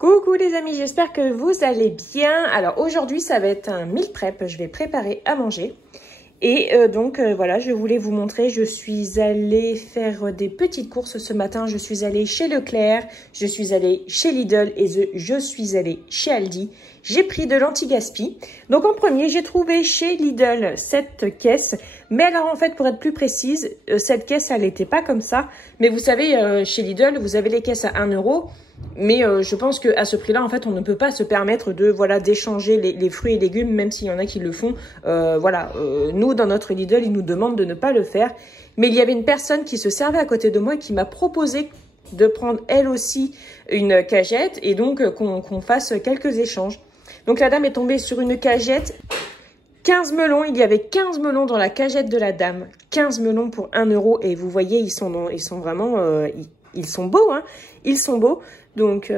Coucou les amis, j'espère que vous allez bien. Alors aujourd'hui ça va être un meal prep, je vais préparer à manger. Et voilà, je voulais vous montrer, je suis allée faire des petites courses ce matin. Je suis allée chez Leclerc, je suis allée chez Lidl et je suis allée chez Aldi. J'ai pris de l'anti-gaspi. Donc en premier, j'ai trouvé chez Lidl cette caisse. Mais alors en fait, pour être plus précise, cette caisse, elle n'était pas comme ça. Mais vous savez, chez Lidl, vous avez les caisses à 1 €. Mais je pense qu'à ce prix-là, en fait, on ne peut pas se permettre de d'échanger les fruits et légumes, même s'il y en a qui le font. Nous, dans notre Lidl, ils nous demandent de ne pas le faire. Mais il y avait une personne qui se servait à côté de moi et qui m'a proposé de prendre elle aussi une cagette et donc qu'on fasse quelques échanges. Donc la dame est tombée sur une cagette. 15 melons, il y avait 15 melons dans la cagette de la dame. 15 melons pour 1 € et vous voyez, ils sont vraiment... Ils sont beaux, hein. Ils sont beaux. Donc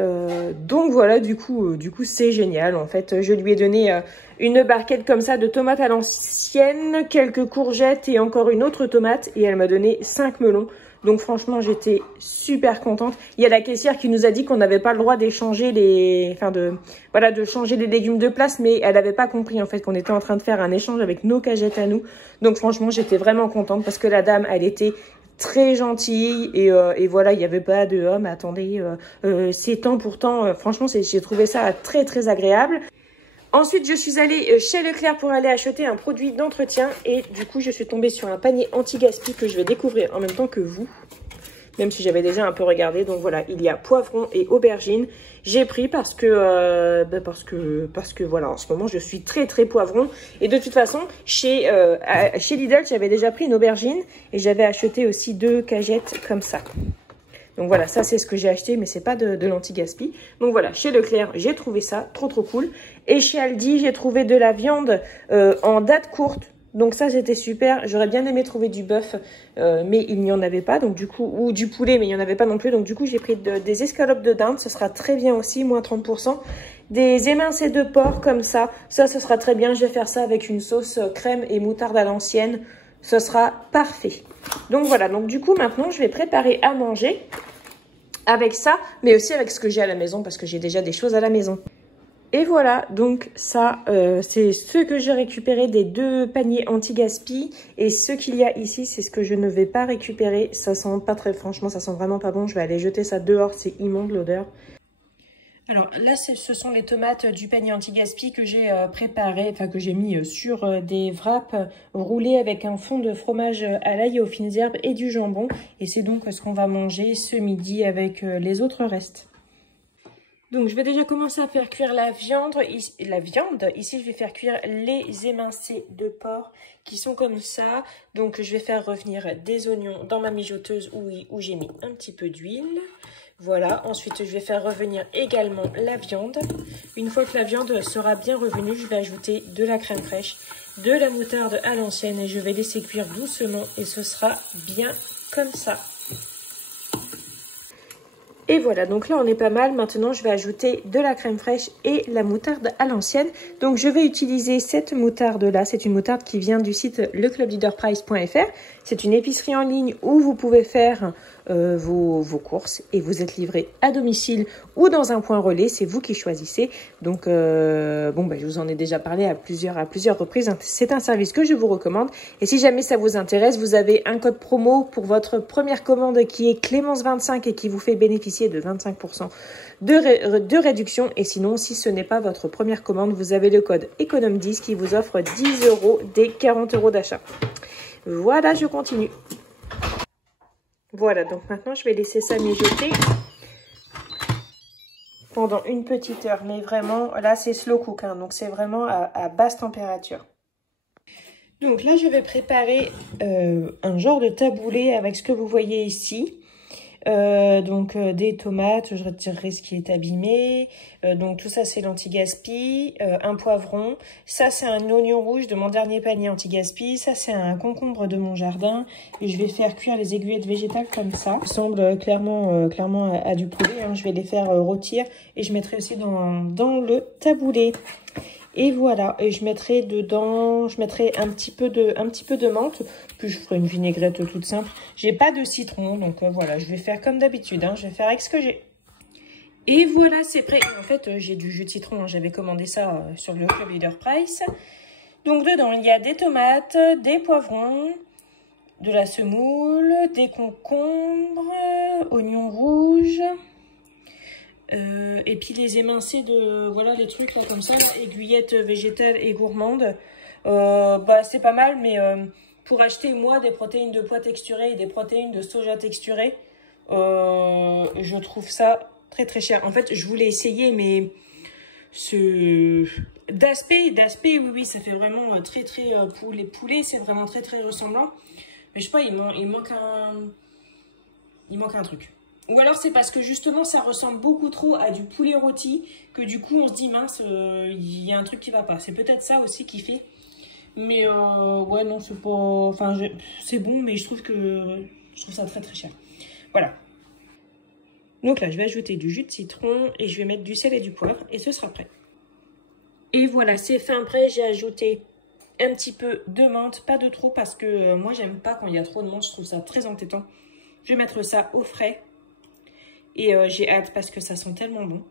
voilà, du coup c'est génial. En fait, je lui ai donné une barquette comme ça de tomates à l'ancienne, quelques courgettes et encore une autre tomate. Et elle m'a donné 5 melons. Donc franchement, j'étais super contente. Il y a la caissière qui nous a dit qu'on n'avait pas le droit d'échanger de changer les légumes de place, mais elle n'avait pas compris en fait qu'on était en train de faire un échange avec nos cagettes à nous. Donc franchement, j'étais vraiment contente parce que la dame, elle était très gentille et voilà, il n'y avait pas de « oh mais attendez, c'est temps pourtant ». Franchement, j'ai trouvé ça très très agréable. Ensuite, je suis allée chez Leclerc pour aller acheter un produit d'entretien et du coup, je suis tombée sur un panier anti-gaspi que je vais découvrir en même temps que vous, même si j'avais déjà un peu regardé. Donc voilà, il y a poivron et aubergine. J'ai pris parce que voilà, en ce moment, je suis très très poivron. Et de toute façon, chez Lidl, j'avais déjà pris une aubergine et j'avais acheté aussi 2 cagettes comme ça. Donc voilà, ça c'est ce que j'ai acheté, mais c'est pas de l'anti-gaspi. Donc voilà, chez Leclerc, j'ai trouvé ça trop cool. Et chez Aldi, j'ai trouvé de la viande en date courte. Donc ça, c'était super. J'aurais bien aimé trouver du bœuf, mais il n'y en avait pas. Donc du coup, ou du poulet, mais il n'y en avait pas non plus. Donc du coup, j'ai pris des escalopes de dinde. Ce sera très bien aussi, moins 30%. Des émincés de porc comme ça. Ça, ce sera très bien. Je vais faire ça avec une sauce crème et moutarde à l'ancienne. Ce sera parfait. Donc voilà, donc du coup maintenant je vais préparer à manger avec ça, mais aussi avec ce que j'ai à la maison parce que j'ai déjà des choses à la maison. Et voilà, donc ça c'est ce que j'ai récupéré des 2 paniers anti-gaspi et ce qu'il y a ici c'est ce que je ne vais pas récupérer. Ça sent pas très, franchement ça sent vraiment pas bon, je vais aller jeter ça dehors, c'est immonde l'odeur. Alors là, ce sont les tomates du panier anti-gaspi que j'ai préparé, enfin que j'ai mis sur des wraps roulés avec un fond de fromage à l'ail aux fines herbes et du jambon. Et c'est donc ce qu'on va manger ce midi avec les autres restes. Donc je vais déjà commencer à faire cuire la viande. Ici, je vais faire cuire les émincés de porc qui sont comme ça. Donc je vais faire revenir des oignons dans ma mijoteuse où j'ai mis un petit peu d'huile. Voilà, ensuite je vais faire revenir également la viande. Une fois que la viande sera bien revenue, je vais ajouter de la crème fraîche, de la moutarde à l'ancienne et je vais laisser cuire doucement et ce sera bien comme ça. Et voilà, donc là on est pas mal. Maintenant je vais ajouter de la crème fraîche et la moutarde à l'ancienne. Donc je vais utiliser cette moutarde là, c'est une moutarde qui vient du site leclubleaderprice.fr. C'est une épicerie en ligne où vous pouvez faire vos courses et vous êtes livré à domicile ou dans un point relais, c'est vous qui choisissez. Donc je vous en ai déjà parlé à plusieurs reprises. C'est un service que je vous recommande et si jamais ça vous intéresse, vous avez un code promo pour votre première commande qui est Clémence25 et qui vous fait bénéficier de 25% de réduction. Et sinon, si ce n'est pas votre première commande, vous avez le code économe10 qui vous offre 10 € des 40 € d'achat. Voilà, je continue. Voilà, donc maintenant je vais laisser ça mijoter pendant une petite heure. Mais vraiment, là c'est slow cook, hein, donc c'est vraiment à basse température. Donc là je vais préparer un genre de taboulé avec ce que vous voyez ici. Des tomates, je retirerai ce qui est abîmé, donc tout ça c'est l'anti-gaspi, un poivron, ça c'est un oignon rouge de mon dernier panier anti-gaspi, ça c'est un concombre de mon jardin et je vais faire cuire les aiguillettes végétales comme ça, ça ressemble clairement à du poulet, hein. Je vais les faire rôtir et je mettrai aussi dans le taboulé. Et voilà, et je mettrai dedans, un petit peu de menthe, puis je ferai une vinaigrette toute simple. J'ai pas de citron, donc voilà, je vais faire comme d'habitude, hein, je vais faire avec ce que j'ai. Et voilà, c'est prêt. En fait, j'ai du jus de citron, hein. J'avais commandé ça sur le Club Leader Price. Donc dedans, il y a des tomates, des poivrons, de la semoule, des concombres, oignons rouges, et puis les émincés de, voilà, les trucs là comme ça, aiguillettes végétales et gourmandes. Bah c'est pas mal, mais pour acheter moi des protéines de pois texturées et des protéines de soja texturées, je trouve ça très très cher. En fait, je voulais essayer, mais d'aspect, oui, ça fait vraiment très poulet, c'est vraiment très ressemblant. Mais je sais pas, il manque un truc. Ou alors c'est parce que justement ça ressemble beaucoup trop à du poulet rôti que du coup on se dit mince, il y a un truc qui va pas. C'est peut-être ça aussi qui fait. Mais ouais, non, c'est pas, enfin c'est bon, mais je trouve ça très cher. Voilà. Donc là je vais ajouter du jus de citron et je vais mettre du sel et du poivre et ce sera prêt. Et voilà, c'est fin prêt. J'ai ajouté un petit peu de menthe, pas de trop parce que moi j'aime pas quand il y a trop de menthe, je trouve ça très entêtant. Je vais mettre ça au frais et j'ai hâte parce que ça sent tellement bon.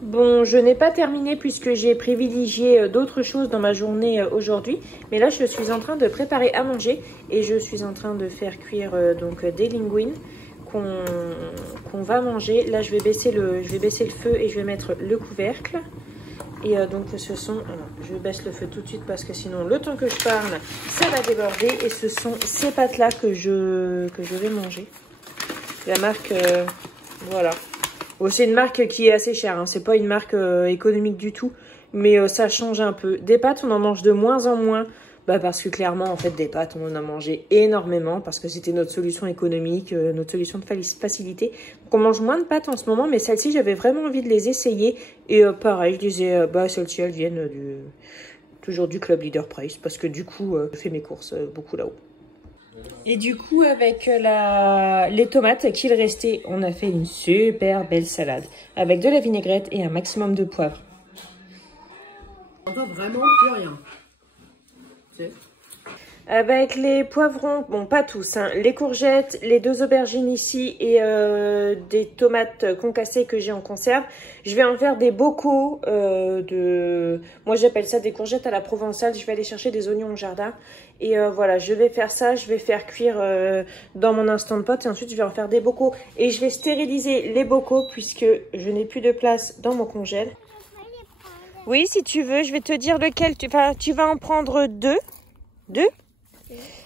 Bon, je n'ai pas terminé puisque j'ai privilégié d'autres choses dans ma journée aujourd'hui. Mais là, je suis en train de préparer à manger et je suis en train de faire cuire donc des linguines qu'on va manger. Là, je vais baisser le feu et je vais mettre le couvercle. Et donc ce sont, alors, je baisse le feu tout de suite parce que sinon le temps que je parle, ça va déborder. Et ce sont ces pâtes là que je vais manger. La marque, voilà. Bon, c'est une marque qui est assez chère, hein. C'est pas une marque économique du tout. Mais ça change un peu. Des pâtes, on en mange de moins en moins. Bah parce que clairement, en fait, des pâtes, on en a mangé énormément parce que c'était notre solution économique, notre solution de facilité. Donc, on mange moins de pâtes en ce moment, mais celles-ci, j'avais vraiment envie de les essayer. Et pareil, je disais, bah celles-ci, elles viennent toujours du Club Leader Price parce que du coup, je fais mes courses beaucoup là-haut. Et du coup, avec les tomates qu'il restait, on a fait une super belle salade avec de la vinaigrette et un maximum de poivre. On n'entend vraiment plus rien. Avec les poivrons, bon pas tous, hein, les courgettes, les 2 aubergines ici et des tomates concassées que j'ai en conserve. Je vais en faire des bocaux moi j'appelle ça des courgettes à la provençale. Je vais aller chercher des oignons au jardin. Et voilà, je vais faire ça, je vais faire cuire dans mon Instant Pot et ensuite je vais en faire des bocaux. Et je vais stériliser les bocaux puisque je n'ai plus de place dans mon congèle. Oui, si tu veux, je vais te dire lequel tu vas en prendre 2. 2.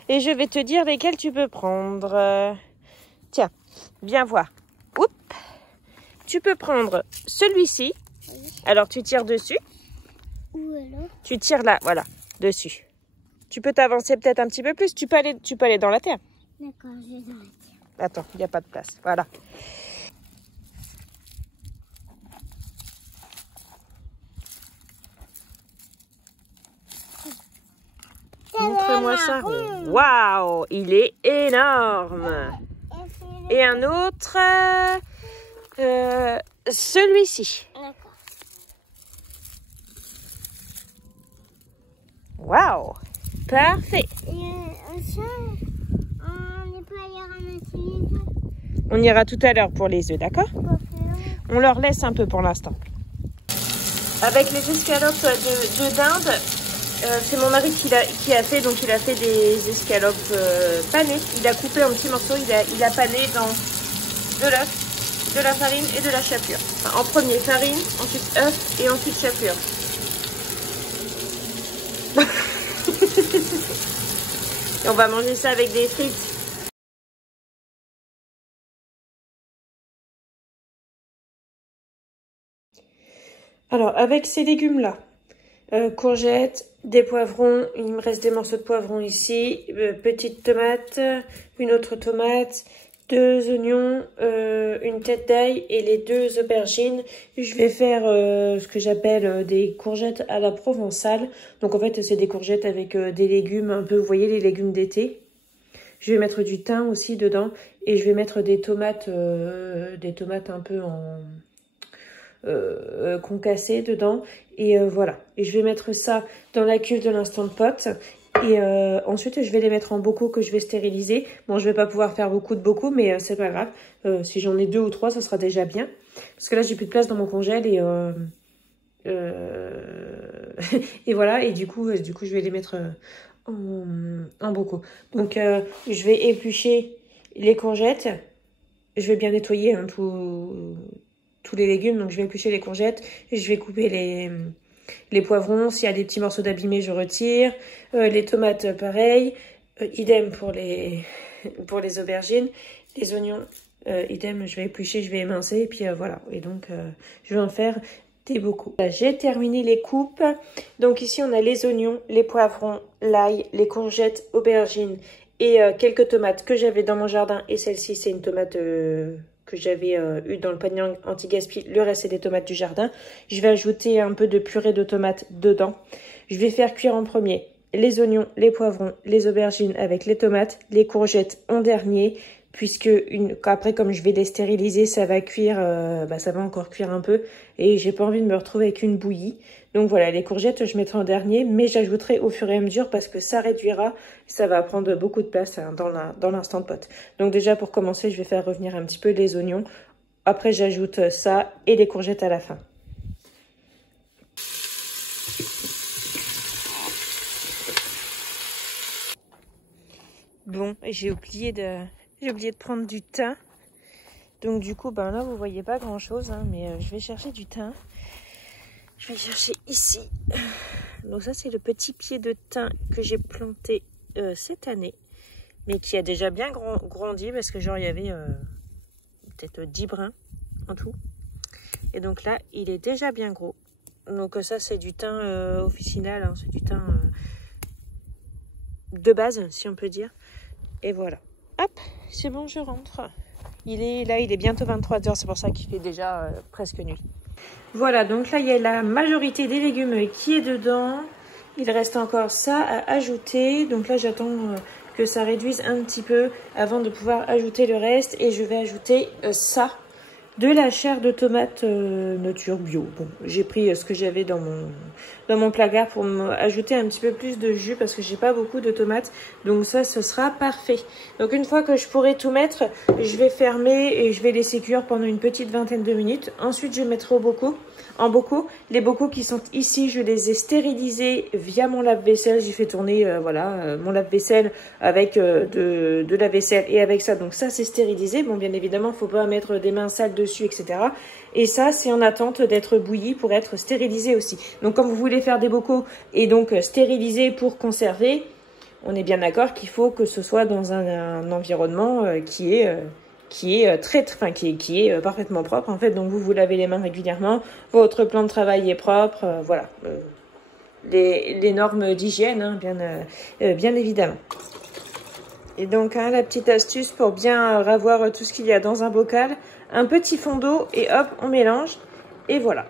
Et je vais te dire lesquels tu peux prendre. Tiens, viens voir. Oups. Tu peux prendre celui-ci. Oui. Alors, tu tires dessus. Où alors? Tu tires là, voilà, dessus. Tu peux t'avancer peut-être un petit peu plus. Tu peux aller dans la terre. D'accord, je vais dans la terre. Attends, il n'y a pas de place. Voilà. Montre-moi ça. Waouh, il est énorme. Et un autre, celui-ci. Waouh, parfait. On ira tout à l'heure pour les œufs, d'accord? On leur laisse un peu pour l'instant. Avec les escalopes de dinde. C'est mon mari qui a fait, donc il a fait des escalopes panées. Il a coupé en petits morceaux, il a pané dans de l'œuf, de la farine et de la chapelure. Enfin, en premier farine, ensuite œuf et ensuite chapelure. Et on va manger ça avec des frites. Alors avec ces légumes là, courgettes, des poivrons, il me reste des morceaux de poivrons ici, petite tomate, une autre tomate, 2 oignons, une tête d'ail et les 2 aubergines. Je vais faire ce que j'appelle des courgettes à la provençale. Donc en fait c'est des courgettes avec des légumes un peu, vous voyez les légumes d'été. Je vais mettre du thym aussi dedans et je vais mettre des tomates un peu en concassées dedans. Et voilà, et je vais mettre ça dans la cuve de l'Instant Pot. Et ensuite, je vais les mettre en bocaux que je vais stériliser. Bon, je vais pas pouvoir faire beaucoup de bocaux, mais c'est pas grave. Si j'en ai 2 ou 3, ça sera déjà bien. Parce que là, j'ai plus de place dans mon congèle et et voilà. Et du coup, je vais les mettre en bocaux. Donc, je vais éplucher les courgettes. Je vais bien nettoyer hein, tous les légumes. Donc, je vais éplucher les courgettes. Je vais couper les poivrons. S'il y a des petits morceaux d'abîmés, je retire. Les tomates, pareil. Idem pour les aubergines. Les oignons, idem, je vais éplucher, je vais émincer. Et puis voilà. Et donc, je vais en faire des bocaux. J'ai terminé les coupes. Donc ici, on a les oignons, les poivrons, l'ail, les courgettes, aubergines et quelques tomates que j'avais dans mon jardin. Et celle-ci, c'est une tomate que j'avais eue dans le panier anti-gaspi. Le reste, c'est des tomates du jardin. Je vais ajouter un peu de purée de tomates dedans. Je vais faire cuire en premier les oignons, les poivrons, les aubergines avec les tomates, les courgettes en dernier, puisque après, comme je vais les stériliser, ça va cuire, ça va encore cuire un peu, et j'ai pas envie de me retrouver avec une bouillie. Donc voilà, les courgettes, je mettrai en dernier, mais j'ajouterai au fur et à mesure parce que ça réduira, ça va prendre beaucoup de place hein, dans l'instant pot. Donc déjà, pour commencer, je vais faire revenir un petit peu les oignons. Après, j'ajoute ça et les courgettes à la fin. Bon, j'ai oublié de prendre du thym. Donc du coup, là, vous voyez pas grand-chose, hein, mais je vais chercher du thym. Je vais chercher ici. Donc ça, c'est le petit pied de thym que j'ai planté cette année, mais qui a déjà bien grandi parce que genre, il y avait peut-être 10 brins en tout. Et donc là, il est déjà bien gros. Donc ça, c'est du thym officinal, hein, c'est du thym de base, si on peut dire. Et voilà. Hop, c'est bon, je rentre. Il est bientôt 23 h, c'est pour ça qu'il fait déjà presque nuit. Voilà, donc là, il y a la majorité des légumes qui est dedans. Il reste encore ça à ajouter. Donc là, j'attends que ça réduise un petit peu avant de pouvoir ajouter le reste. Et je vais ajouter ça. De la chair de tomate nature bio. Bon, j'ai pris ce que j'avais dans mon placard pour ajouter un petit peu plus de jus parce que j'ai pas beaucoup de tomates. Donc ça, ce sera parfait. Donc une fois que je pourrai tout mettre, je vais fermer et je vais laisser cuire pendant une petite vingtaine de minutes. Ensuite, je mettrai en bocaux. Les bocaux qui sont ici, je les ai stérilisés via mon lave-vaisselle. J'ai fait tourner mon lave-vaisselle avec de la vaisselle et avec ça. Donc ça, c'est stérilisé. Bon, bien évidemment, il ne faut pas mettre des mains sales dessus, etc. Et ça, c'est en attente d'être bouilli pour être stérilisé aussi. Donc, comme vous voulez faire des bocaux et donc stériliser pour conserver, on est bien d'accord qu'il faut que ce soit dans un environnement qui est parfaitement propre en fait. Donc vous lavez les mains régulièrement, votre plan de travail est propre, voilà, les normes d'hygiène, hein, bien évidemment. Et donc la petite astuce pour bien avoir tout ce qu'il y a dans un bocal, un petit fond d'eau et hop, on mélange et voilà.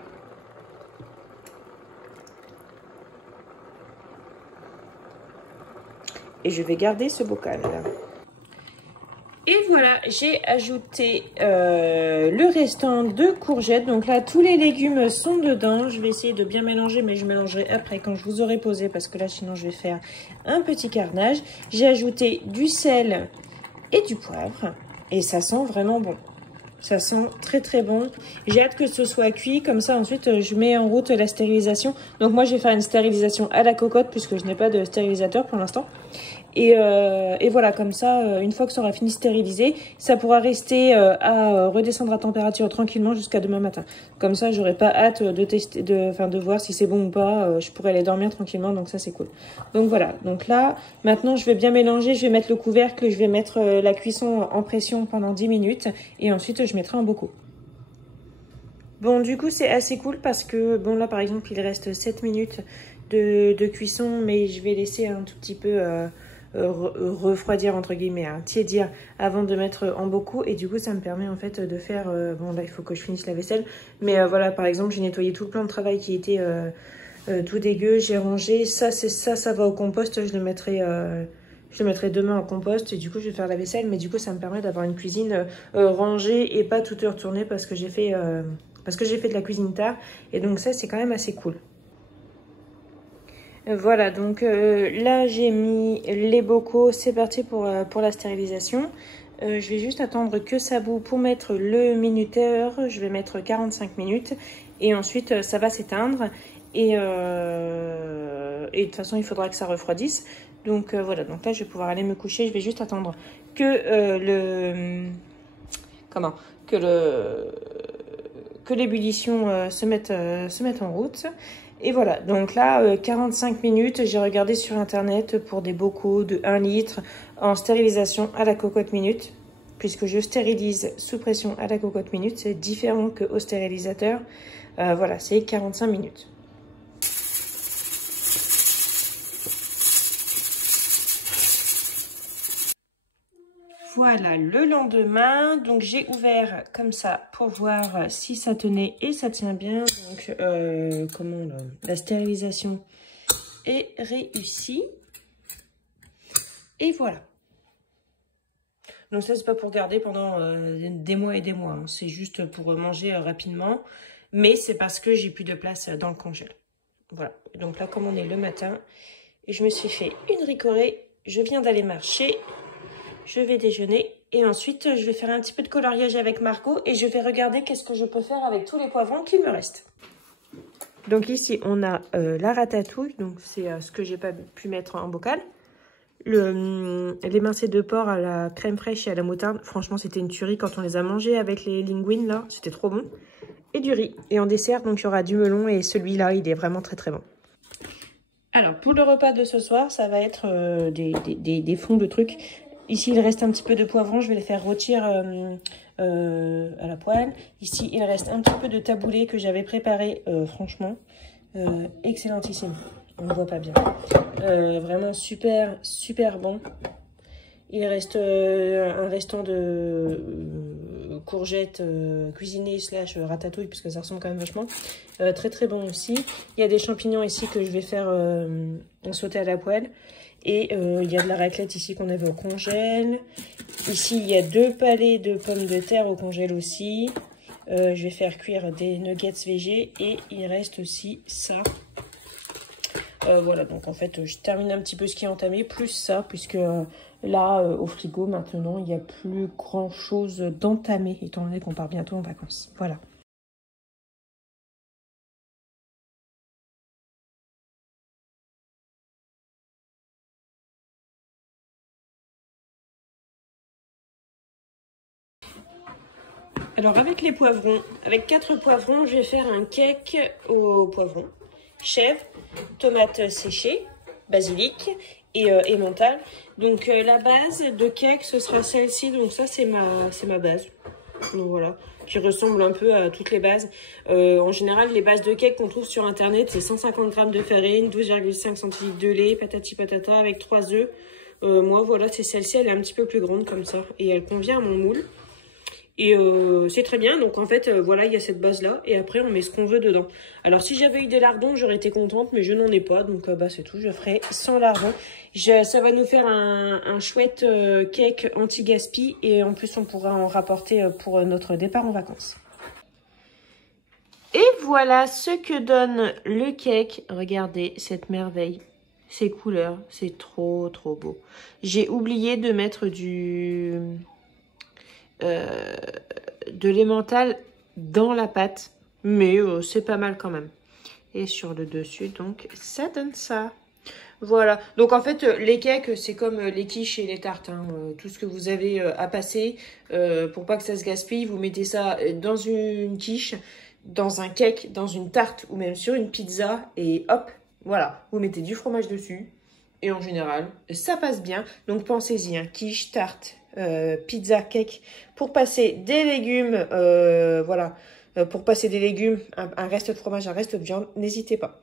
Et je vais garder ce bocal là. Et voilà, j'ai ajouté le restant de courgettes. Donc là, tous les légumes sont dedans. Je vais essayer de bien mélanger, mais je mélangerai après quand je vous aurai posé, parce que là, sinon, je vais faire un petit carnage. J'ai ajouté du sel et du poivre. Et ça sent vraiment bon. Ça sent très très bon. J'ai hâte que ce soit cuit. Comme ça, ensuite, je mets en route la stérilisation. Donc moi, je vais faire une stérilisation à la cocotte, puisque je n'ai pas de stérilisateur pour l'instant. Et voilà, comme ça, une fois que ça aura fini de stériliser, ça pourra rester à redescendre à température tranquillement jusqu'à demain matin. Comme ça, j'aurai pas hâte de tester, de voir si c'est bon ou pas. Je pourrai aller dormir tranquillement, donc ça c'est cool. Donc voilà, donc là, maintenant je vais bien mélanger, je vais mettre le couvercle, je vais mettre la cuisson en pression pendant 10 minutes et ensuite je mettrai en bocaux. Bon, du coup, c'est assez cool parce que, bon, là, par exemple, il reste 7 minutes de cuisson, mais je vais laisser un tout petit peu refroidir, entre guillemets, hein, tiédir avant de mettre en bocaux. Et du coup, ça me permet, en fait, de faire... bon, là, il faut que je finisse la vaisselle. Mais voilà, par exemple, j'ai nettoyé tout le plan de travail qui était tout dégueu. J'ai rangé. Ça va au compost. Je le mettrai demain en compost et du coup je vais faire la vaisselle, mais du coup ça me permet d'avoir une cuisine rangée et pas toute retournée parce que j'ai fait de la cuisine tard et donc ça c'est quand même assez cool. Voilà, donc là j'ai mis les bocaux, c'est parti pour la stérilisation. Je vais juste attendre que ça bout pour mettre le minuteur. Je vais mettre 45 minutes et ensuite ça va s'éteindre. Et de toute façon, il faudra que ça refroidisse. Donc voilà, donc là je vais pouvoir aller me coucher. Je vais juste attendre que que l'ébullition se mette en route. Et voilà, donc là 45 minutes, j'ai regardé sur internet pour des bocaux de 1 litre en stérilisation à la cocotte minute, puisque je stérilise sous pression à la cocotte minute, c'est différent qu'au stérilisateur. Voilà, c'est 45 minutes. Voilà, le lendemain, donc j'ai ouvert comme ça pour voir si ça tenait et ça tient bien. Donc, la stérilisation est réussie. Et voilà. Donc ça, c'est pas pour garder pendant des mois et des mois. Hein. C'est juste pour manger rapidement. Mais c'est parce que j'ai plus de place dans le congèle. Voilà. Donc là, comme on est le matin, je me suis fait une ricorée. Je viens d'aller marcher. Je vais déjeuner et ensuite je vais faire un petit peu de coloriage avec Margot et je vais regarder qu'est-ce que je peux faire avec tous les poivrons qu'il me reste. Donc ici on a la ratatouille, donc c'est ce que j'ai pas pu mettre en bocal. L'émincé de porc à la crème fraîche et à la moutarde, franchement c'était une tuerie quand on les a mangés avec les linguines là, c'était trop bon. Et du riz. Et en dessert donc il y aura du melon et celui-là il est vraiment très très bon. Alors pour le repas de ce soir ça va être des fonds de trucs. Ici, il reste un petit peu de poivron. Je vais les faire rôtir à la poêle. Ici, il reste un petit peu de taboulé que j'avais préparé. Franchement, excellentissime. On ne voit pas bien. Vraiment super, super bon. Il reste un restant de courgettes cuisinées / ratatouille, puisque ça ressemble quand même vachement. Très, très bon aussi. Il y a des champignons ici que je vais faire sauter à la poêle. Et il y a de la raclette ici qu'on avait au congèle. Ici, il y a 2 palets de pommes de terre au congèle aussi. Je vais faire cuire des nuggets végés. Et il reste aussi ça. Voilà, donc en fait, je termine un petit peu ce qui est entamé, plus ça, puisque là, au frigo, maintenant, il n'y a plus grand-chose d'entamé, étant donné qu'on part bientôt en vacances. Voilà. Alors avec les poivrons, avec 4 poivrons, je vais faire un cake au poivron, chèvre, tomates séchées, basilic et mental. Donc la base de cake, ce sera celle-ci. Donc ça c'est ma base. Donc voilà, qui ressemble un peu à toutes les bases. En général, les bases de cake qu'on trouve sur internet, c'est 150 g de farine, 12,5 centilitres de lait, patati patata avec 3 œufs. Moi voilà, c'est celle-ci, elle est un petit peu plus grande comme ça et elle convient à mon moule. Et c'est très bien, donc en fait, voilà, il y a cette base-là, et après, on met ce qu'on veut dedans. Alors, si j'avais eu des lardons, j'aurais été contente, mais je n'en ai pas, donc bah c'est tout, je ferai sans lardons. Ça va nous faire un chouette cake anti-gaspi, et en plus, on pourra en rapporter pour notre départ en vacances. Et voilà ce que donne le cake. Regardez cette merveille. Ces couleurs, c'est trop, trop beau. J'ai oublié de mettre de l'emmental dans la pâte, mais c'est pas mal quand même. Et sur le dessus, donc ça donne ça. Voilà, donc en fait les cakes c'est comme les quiches et les tartes, hein. Tout ce que vous avez à passer pour pas que ça se gaspille, vous mettez ça dans une quiche, dans un cake, dans une tarte ou même sur une pizza et hop, voilà, vous mettez du fromage dessus et en général ça passe bien. Donc pensez-y, hein, quiche, tarte, pizza, cake, pour passer des légumes, voilà, pour passer des légumes, un reste de fromage, un reste de viande, n'hésitez pas.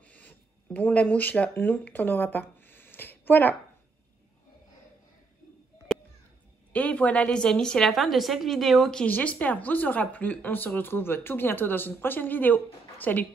Bon, la mouche là, non, t'en auras pas. Voilà. Et voilà les amis, c'est la fin de cette vidéo qui j'espère vous aura plu. On se retrouve tout bientôt dans une prochaine vidéo. Salut!